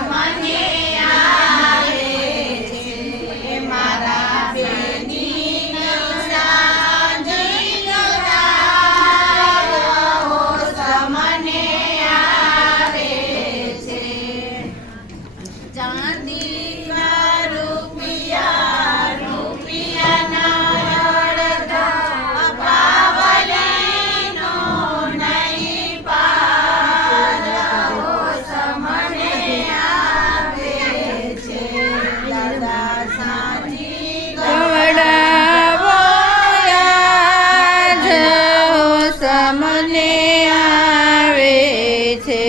મને આવે છે મારા બેની સાંજી ગવડાવો મને આવે છે ચાંદીના રૂપિયા રૂપિયાના અડધા પાવલેનો નહીં પાલવો મને આવે છે દાદા સાંજી ગવડાવો આજ મને આવે છે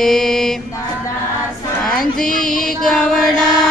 દાદા સાંજી ગવડા